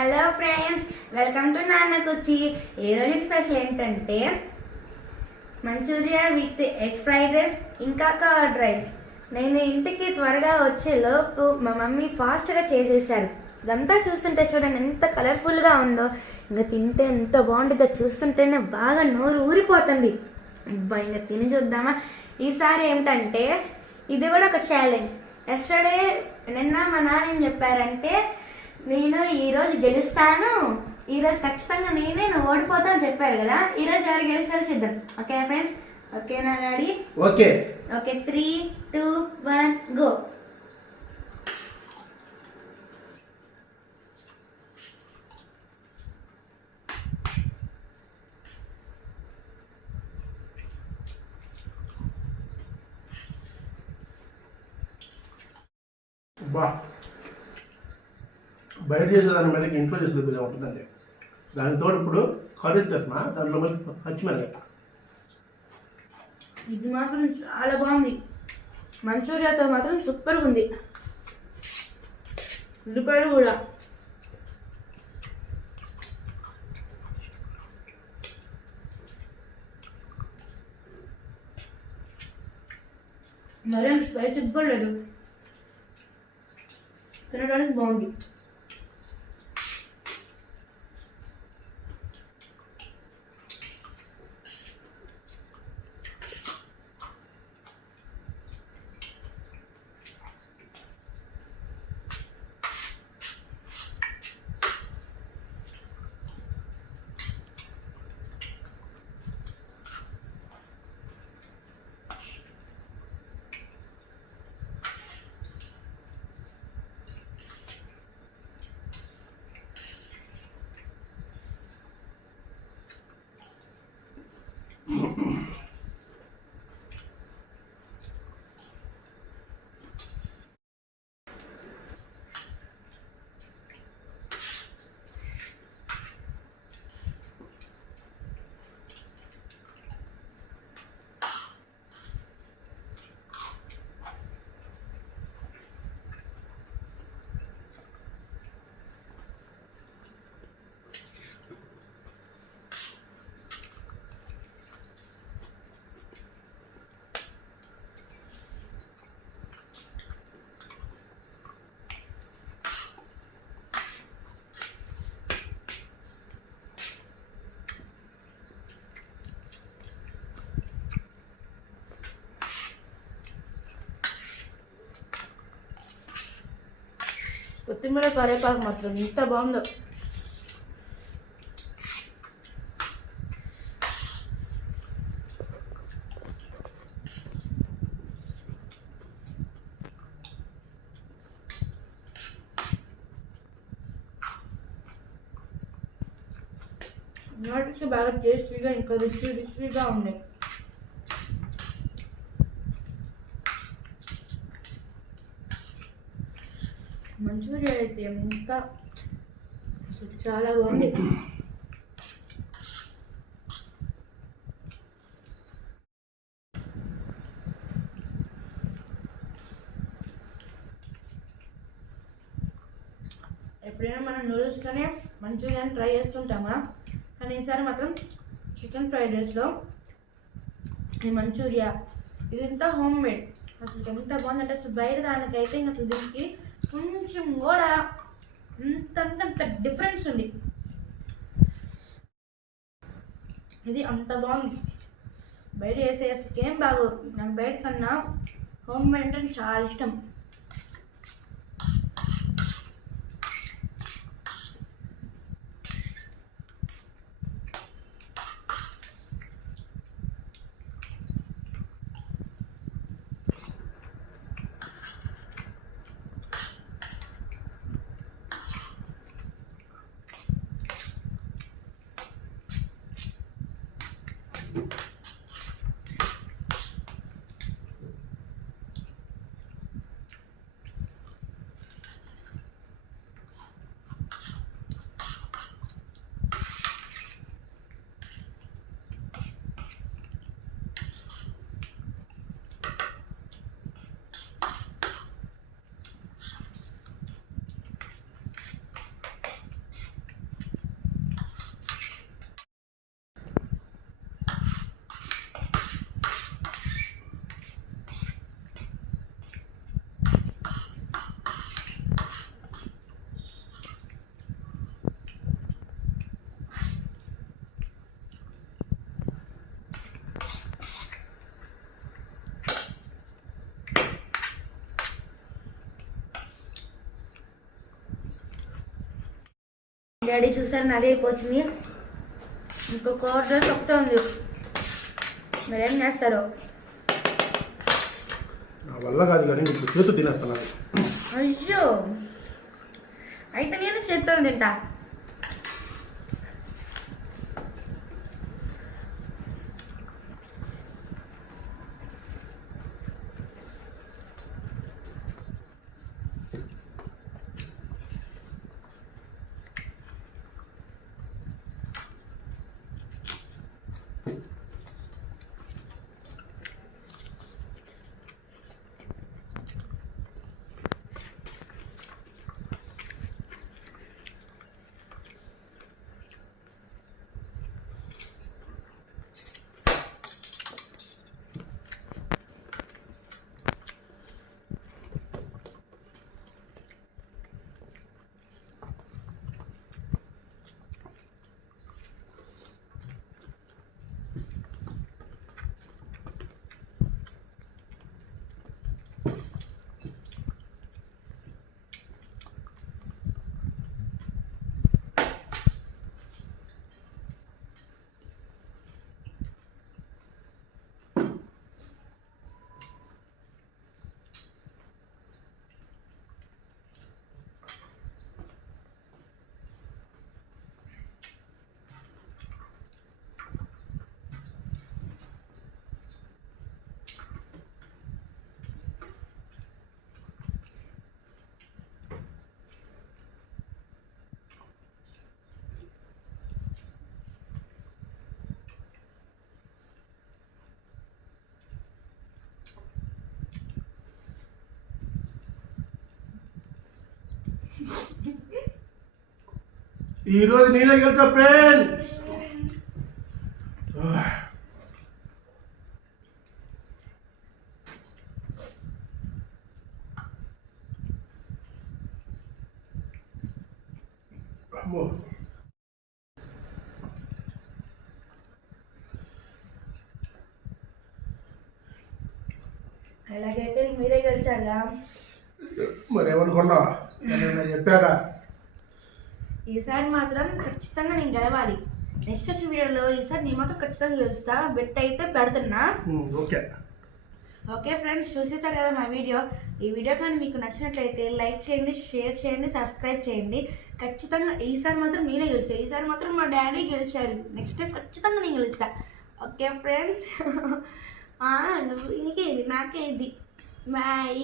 Hello friends, welcome to నాన్న కుచి. ఈరోజు special ఏంటంటే Manchurian with egg fried rice ఇంకా కర్డ్ రైస్. నేను ఇంటికి త్వరగా వచ్చేలోపు మా మమ్మీ ఫాస్ట్గా చేసేసారు. ఇదంతా చూస్తుంటే చూడండి ఎంత కలర్ఫుల్గా ఉందో. ఇంకా తింటే ఎంత బాగుంటుందో చూస్తుంటేనే బాగా నోరు ఊరిపోతుంది. ఇంకా తిని చూద్దామా. ఈసారి ఏమిటంటే ఇది కూడా ఒక ఛాలెంజ్. ఎస్టర్డే నిన్న మా నాన్న ఏం చెప్పారంటే, నేను ఈరోజు గెలుస్తాను, ఈరోజు ఖచ్చితంగా నువ్వు ఓడిపోతావు చెప్పారు కదా. ఈరోజు ఎవరు గెలుస్తారో చూద్దాం. Okay friends? ఓకేనా డాడీ? Okay okay, 3, 2, 1 go. బా బయట చేసేదాని మీదకి ఇంట్లో చేసేది బిల్లు ఉంటుందండి. దానితో ఇప్పుడు కర్రీస్ తట్టిన దాంట్లో మరి పచ్చిమిరకాయ. ఇది మాత్రం చాలా బాగుంది. మంచూరియాతో మాత్రం సూపర్గా ఉంది. ఉల్లిపాయలు కూడా మరేం స్పైసీ కూడా లేదు, తినడానికి బాగుంది. కొత్తిమీర కరివేపాకు మాత్రం ఎంత బాగుందో. నాటికి బాగా టేస్టీగా ఇంకా రుచిగా ఉన్నాయి. మంచూరియా అయితే ఇంకా చాలా బాగుంది. ఎప్పుడైనా మనం నూడిల్స్తోనే మంచూరియాని ట్రై చేస్తుంటామా, కానీ ఈసారి మాత్రం చికెన్ ఫ్రైడ్ రైస్లో ఈ మంచూరియా ఇదంతా హోమ్ మేడ్. అసలు ఎంత బాగుందంటే అసలు బయట దానికైతే అసలు దీనికి కొంచెం కూడా అంత డిఫరెన్స్ ఉంది. ఇది అంత బాగుంది. బయట వేసే అసలు ఏం బాగోదు. నాకు బయట కన్నా హోమ్ మేడ్ అంటే చాలా ఇష్టం. డాడీ చూసారు నాదే అయిపోతుంది. ఇంకొక ఆర్డర్ ఒకటే ఉంది. మీరేం చేస్తారు? నా వల్ల కాదు కానీ ఇప్పుడు చేస్తూ తినేస్తున్నాను. అయ్యో, అయితే నేను చేస్తాను తింటా. ఈరోజు నేనే గెలుస్తా ఫ్రెండ్స్. అమ్మో, అలాగైతే మీరే గెలిచారా? మరేమనుకున్నా నేను చెప్పాక. ఈసారి మాత్రం ఖచ్చితంగా నేను గెలవాలి. నెక్స్ట్ వచ్చే వీడియోలో ఈసారి నేను మాత్రం ఖచ్చితంగా గెలుస్తా. బెట్ అయితే పెడుతున్నా. ఓకే ఓకే ఫ్రెండ్స్, చూసేసారు కదా మా వీడియో. ఈ వీడియో కానీ మీకు నచ్చినట్లయితే లైక్ చేయండి, షేర్ చేయండి, సబ్స్క్రైబ్ చేయండి. ఖచ్చితంగా ఈసారి మాత్రం నేనే గెలిచాను. ఈసారి మాత్రం మా డాడీ గెలిచారు. నెక్స్ట్ టైం ఖచ్చితంగా నేను గెలుస్తా. ఓకే ఫ్రెండ్స్, నువ్వు ఇంకే ఇది నాకే ఇది. బాయ్.